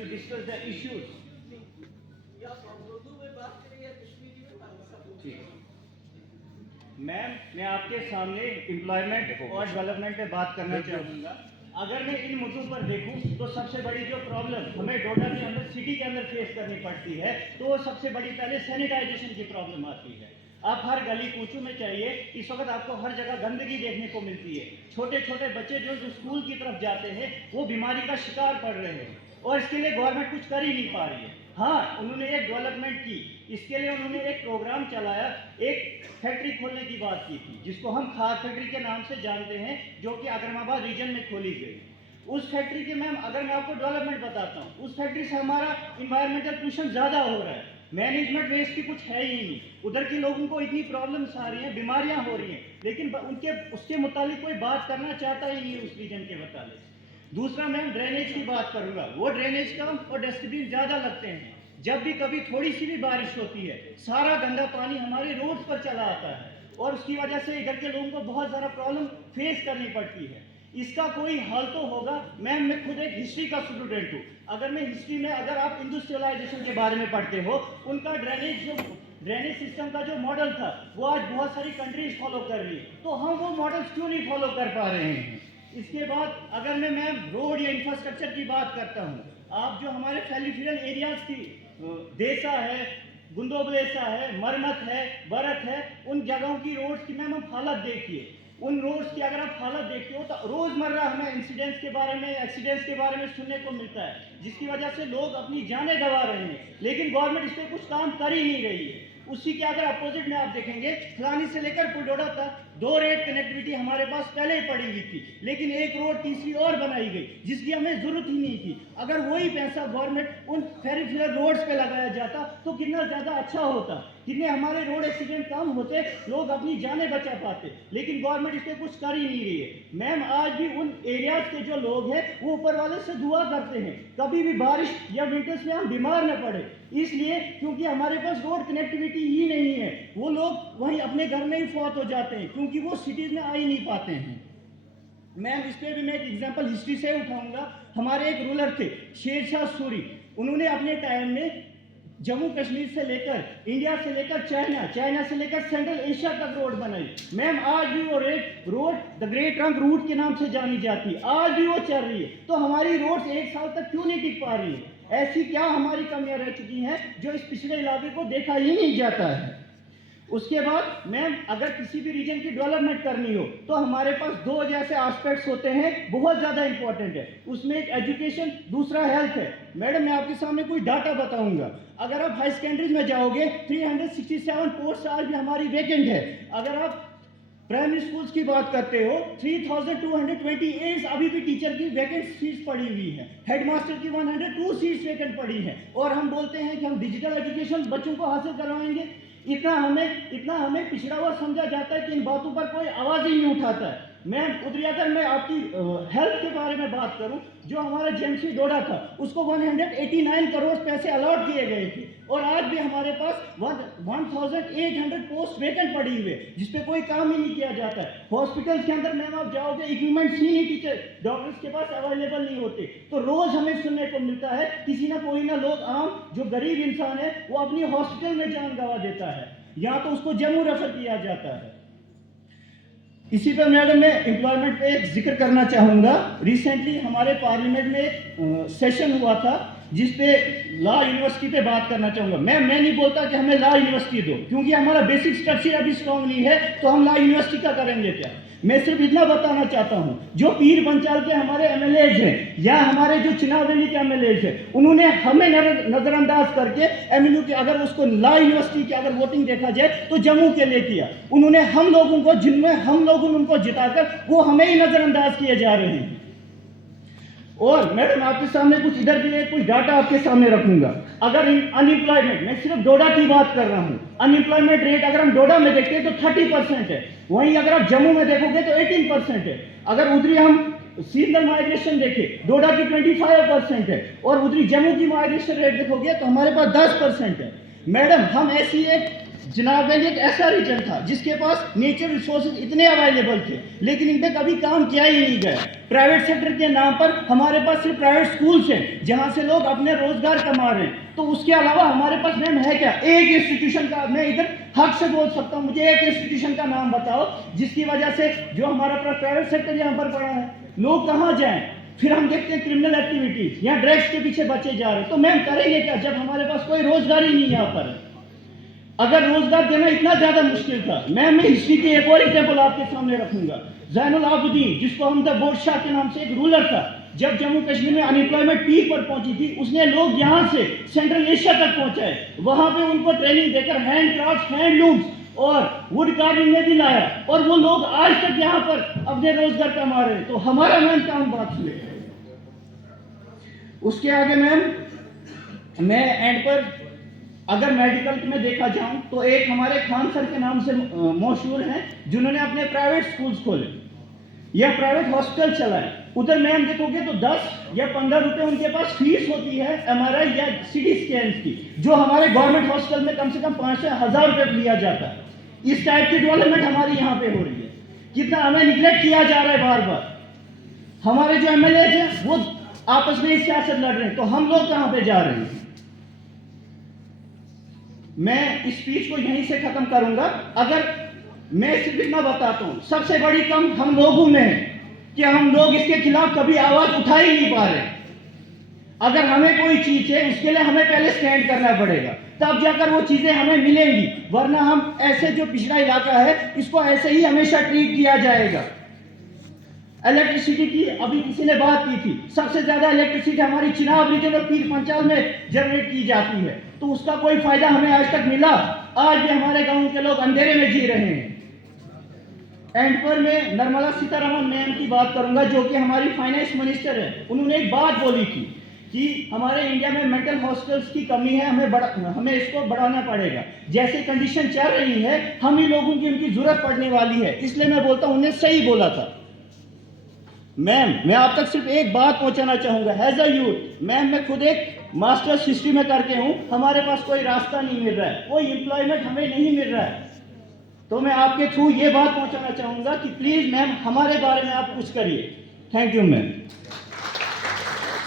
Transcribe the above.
to discuss the issues. Ma'am, मैं आपके सामने एम्प्लॉयमेंट और डेवलपमेंट पे बात करना चाहूँगा। अगर मैं इन मुद्दों पर देखूं तो सबसे बड़ी जो प्रॉब्लम हमें डोडा के अंदर सिटी के अंदर फेस करनी पड़ती है तो वो सबसे बड़ी पहले सैनिटाइजेशन की प्रॉब्लम आती है। आप हर गली कूचों में चाहिए, इस वक्त आपको हर जगह गंदगी देखने को मिलती है। छोटे छोटे बच्चे जो स्कूल की तरफ जाते हैं वो बीमारी का शिकार पड़ रहे हैं और इसके लिए गवर्नमेंट कुछ कर ही नहीं पा रही है। हाँ, उन्होंने एक डेवलपमेंट की, इसके लिए उन्होंने एक प्रोग्राम चलाया, एक फैक्ट्री खोलने की बात की थी जिसको हम खाद फैक्ट्री के नाम से जानते हैं, जो कि आगरमाबाद रीजन में खोली गई। उस फैक्ट्री के मैम अगर मैं आपको डेवलपमेंट बताता हूँ, उस फैक्ट्री से हमारा इन्वायरमेंटल पोल्यूशन ज़्यादा हो रहा है, मैनेजमेंट वेस्ट की कुछ है ही नहीं। उधर के लोगों को इतनी प्रॉब्लम्स आ रही हैं, बीमारियां हो रही हैं, लेकिन उनके उसके मुतालिक कोई बात करना चाहता ही नहीं है उस रीजन के मुतालिक। दूसरा मैम ड्रेनेज की बात करूंगा, वो ड्रेनेज कम और डस्टबिन ज़्यादा लगते हैं। जब भी कभी थोड़ी सी भी बारिश होती है सारा गंदा पानी हमारे रोड्स पर चला आता है और उसकी वजह से इधर के लोगों को बहुत ज़्यादा प्रॉब्लम फेस करनी पड़ती है। इसका कोई हल तो होगा। मैम, मैं खुद एक हिस्ट्री का स्टूडेंट हूँ। अगर मैं हिस्ट्री में अगर आप इंडस्ट्रियलाइजेशन के बारे में पढ़ते हो, उनका ड्रेनेज सिस्टम का जो मॉडल था वो आज बहुत सारी कंट्रीज फॉलो कर रही है, तो हम वो मॉडल्स क्यों नहीं फॉलो कर पा रहे हैं। इसके बाद अगर मैं मैम रोड या इंफ्रास्ट्रक्चर की बात करता हूँ, आप जो हमारे पेरिफेरल एरियाज की देसा है, गुंदोबलेसा है, मरमत है, बरत है, उन जगहों की रोड्स की मैम आप हालत देखिए। उन रोड्स की अगर आप हालत देखते हो तो रोज़मर्रा हमें इंसिडेंट्स के बारे में, एक्सीडेंट्स के बारे में सुनने को मिलता है, जिसकी वजह से लोग अपनी जानें गंवा रहे हैं, लेकिन गवर्नमेंट इस पर कुछ काम कर ही नहीं रही है। उसी के अगर अपोजिट में आप देखेंगे, फलानी से लेकर पुलडोडा तक 2 रेट कनेक्टिविटी हमारे पास पहले ही पड़ी हुई थी, लेकिन एक रोड तीसरी और बनाई गई जिसकी हमें जरूरत ही नहीं थी। अगर वही पैसा गवर्नमेंट उन पेरिफेरल रोड्स पे लगाया जाता तो कितना ज़्यादा अच्छा होता, कितने हमारे रोड एक्सीडेंट कम होते, लोग अपनी जानें बचा पाते, लेकिन गवर्नमेंट इस पर कुछ कर ही नहीं रही है। मैम, आज भी उन एरियाज के जो लोग हैं वो ऊपर वाले से दुआ करते हैं कभी भी बारिश या विंटर्स में हम बीमार न पड़े, इसलिए क्योंकि हमारे पास रोड कनेक्टिविटी ही नहीं है। वो लोग वहीं अपने घर में ही फौत हो जाते हैं क्योंकि वो सिटीज़ में आ ही नहीं पाते हैं। मैम, इस पर भी मैं एक एग्जांपल हिस्ट्री से उठाऊंगा। हमारे एक रूलर थे शेरशाह सूरी, उन्होंने अपने टाइम में जम्मू कश्मीर से लेकर इंडिया से लेकर चाइना से लेकर सेंट्रल एशिया तक रोड बनाई। मैम, आज भी वो road the great trunk route के नाम से जानी जाती है, आज भी वो चल रही है। तो हमारी रोड 1 साल तक क्यों नहीं टिक पा रही है? ऐसी क्या हमारी कमियां रह चुकी हैं जो इस पिछड़े इलाके को देखा ही नहीं जाता है। उसके बाद मैम, अगर किसी भी रीजन की डेवलपमेंट करनी हो तो हमारे पास 2 जैसे एस्पेक्ट्स होते हैं, बहुत ज़्यादा इंपॉर्टेंट है। उसमें एक एजुकेशन, दूसरा हेल्थ है। मैडम, मैं आपके सामने कोई डाटा बताऊंगा। अगर आप हाई सेकेंडरीज में जाओगे 367 पोस्ट आज भी हमारी वैकेंट है। अगर आप प्राइमरी स्कूल्स की बात करते हो 3228 अभी भी टीचर की वैकेंट सीट्स पड़ी हुई है, हेडमास्टर की 102 सीट्स वैकेंट पड़ी हैं, और हम बोलते हैं कि हम डिजिटल एजुकेशन बच्चों को हासिल करवाएंगे। इतना हमें पिछड़ा हुआ समझा जाता है कि इन बातों पर कोई आवाज़ ही नहीं उठाता है। उधर अगर मैं आपकी हेल्थ के बारे में बात करूं, जो हमारा जेएमसी डोडा था उसको 189 करोड़ पैसे अलॉट किए गए थे, और आज भी हमारे पास 1800 पोस्ट वैकेंट पड़ी हुई है जिसपे कोई काम ही नहीं किया जाता है। हॉस्पिटल्स के अंदर मैम आप जाओगे, इक्विपमेंट्स ही नहीं, टीचर डॉक्टर्स के पास अवेलेबल नहीं होते, तो रोज हमें सुनने को मिलता है किसी ना कोई ना लोग आम जो गरीब इंसान है वो अपनी हॉस्पिटल में जान गंवा देता है, या तो उसको जम्मू रेफर किया जाता है। इसी पर मैडम मैं एम्प्लॉयमेंट पे एक जिक्र करना चाहूँगा। रिसेंटली हमारे पार्लियामेंट में एक सेशन हुआ था जिस पे लॉ यूनिवर्सिटी पे बात करना चाहूँगा। मैं नहीं बोलता कि हमें लॉ यूनिवर्सिटी दो, क्योंकि हमारा बेसिक स्ट्रक्चर अभी स्ट्रॉन्ग नहीं है, तो हम लॉ यूनिवर्सिटी का करेंगे क्या। मैं सिर्फ इतना बताना चाहता हूँ, जो पीर पंचाल के हमारे एमएलएज हैं या हमारे जो चुनाव रैली के एमएलएज हैं, उन्होंने हमें नज़रअंदाज करके एमएलयू की अगर उसको लॉ यूनिवर्सिटी की अगर वोटिंग देखा जाए तो जम्मू के लिए किया। उन्होंने हम लोगों को, जिनमें हम लोगों ने उनको जिताकर, वो हमें ही नज़रअंदाज किए जा रहे हैं। और मैडम, आपके सामने कुछ इधर भी है, कुछ डाटा आपके सामने रखूंगा। अगर अनएम्प्लॉयमेंट, मैं सिर्फ डोडा की बात कर रहा हूँ, अनएम्प्लॉयमेंट रेट अगर हम डोडा में देखते हैं तो 30% है, वहीं अगर आप जम्मू में देखोगे तो 18% है। अगर उधरी हम सीजनल माइग्रेशन देखें, डोडा की 25% है, और उधरी जम्मू की माइग्रेशन रेट देखोगे तो हमारे पास 10% है। मैडम, हम ऐसी एक जनाब मैम एक ऐसा रीजन था जिसके पास नेचर रिसोर्सेज इतने अवेलेबल थे, लेकिन इन पे कभी काम किया ही नहीं गया। प्राइवेट सेक्टर के नाम पर हमारे पास सिर्फ प्राइवेट स्कूल्स हैं जहां से लोग अपने रोजगार कमा रहे हैं। तो उसके अलावा हमारे पास मैम है क्या? एक इंस्टीट्यूशन का मैं इधर हक से बोल सकता हूँ, मुझे एक इंस्टीट्यूशन का नाम बताओ जिसकी वजह से जो हमारा प्राइवेट सेक्टर यहाँ पर पड़ा है, लोग कहाँ जाएं? फिर हम देखते हैं क्रिमिनल एक्टिविटीज या ड्रग्स के पीछे बचे जा रहे हैं। तो मैम करेंगे क्या जब हमारे पास कोई रोजगार ही नहीं यहाँ पर? अगर रोजगार देना इतना ज्यादा मुश्किल था, मैं हिस्ट्री के एक और एग्जाम्पल आपके सामने रखूंगा। जैनुल आबिदीन, जिसको हम द बोर्ड शाह के नाम से एक रूलर था, जब जम्मू कश्मीर में अनएम्प्लॉयमेंट पीक पर पहुंची थी, उसने लोग यहाँ से सेंट्रल एशिया तक पहुंचाए, वहां पे उनको ट्रेनिंग देकर हैंड क्राफ्ट, हैंडलूम्स और वुड कार्विंग में भी लाया, और वो लोग आज तक यहाँ पर अपने रोजगार कमा रहे हैं। तो हमारा मैम काम बात सुने। उसके आगे मैम मैं एंड पर अगर मेडिकल में देखा जाऊं तो एक हमारे खान सर के नाम से मशहूर हैं, जिन्होंने अपने प्राइवेट स्कूल्स खोले या प्राइवेट हॉस्पिटल चलाए। उधर मैम देखोगे तो 10 या 15 रुपए उनके पास फीस होती है एमआरआई या सीटी स्कैन की, जो हमारे गवर्नमेंट हॉस्पिटल में कम से कम 5 से 1000 रुपए लिया जाता है। इस टाइप की डेवलपमेंट हमारी यहाँ पे हो रही है। कितना हमें निगलेक्ट किया जा रहा है बार बार। हमारे जो एमएलए हैं वो आपस में सियासत लड़ रहे हैं, तो हम लोग कहाँ पे जा रहे हैं? मैं इस स्पीच को यहीं से खत्म करूंगा। अगर मैं सिर्फ इतना बताता हूं, सबसे बड़ी कम हम लोगों में है कि हम लोग इसके खिलाफ कभी आवाज उठा ही नहीं पा रहे। अगर हमें कोई चीज है उसके लिए हमें पहले स्टैंड करना पड़ेगा, तब जाकर वो चीजें हमें मिलेंगी, वरना हम ऐसे जो पिछड़ा इलाका है इसको ऐसे ही हमेशा ट्रीट किया जाएगा। इलेक्ट्रिसिटी की अभी किसी ने बात की थी, सबसे ज्यादा इलेक्ट्रिसिटी हमारी चिनाब रीजन और पीर पंचाल में जनरेट की जाती है, तो उसका कोई फायदा हमें आज तक मिला? आज भी हमारे गांव के लोग अंधेरे में जी रहे हैं। एंड पर मैं निर्मला सीतारमण मैम की बात करूंगा, जो कि हमारी फाइनेंस मिनिस्टर है। उन्होंने एक बात बोली थी कि हमारे इंडिया में मेंटल हॉस्पिटल्स की कमी है, हमें इसको बढ़ाना पड़ेगा। जैसे कंडीशन चल रही है, हम ही लोगों की उनकी जरूरत पड़ने वाली है। इसलिए मैं बोलता हूं उन्होंने सही बोला था। मैम मैं आप तक सिर्फ एक बात पहुंचाना चाहूंगा, एज अ यूथ मैम मैं खुद एक मास्टर्स हिस्ट्री में करके हूं, हमारे पास कोई रास्ता नहीं मिल रहा है, कोई एम्प्लॉयमेंट हमें नहीं मिल रहा है। तो मैं आपके थ्रू ये बात पहुंचाना चाहूंगा कि प्लीज मैम हमारे बारे में आप कुछ करिए। Thank you ma'am.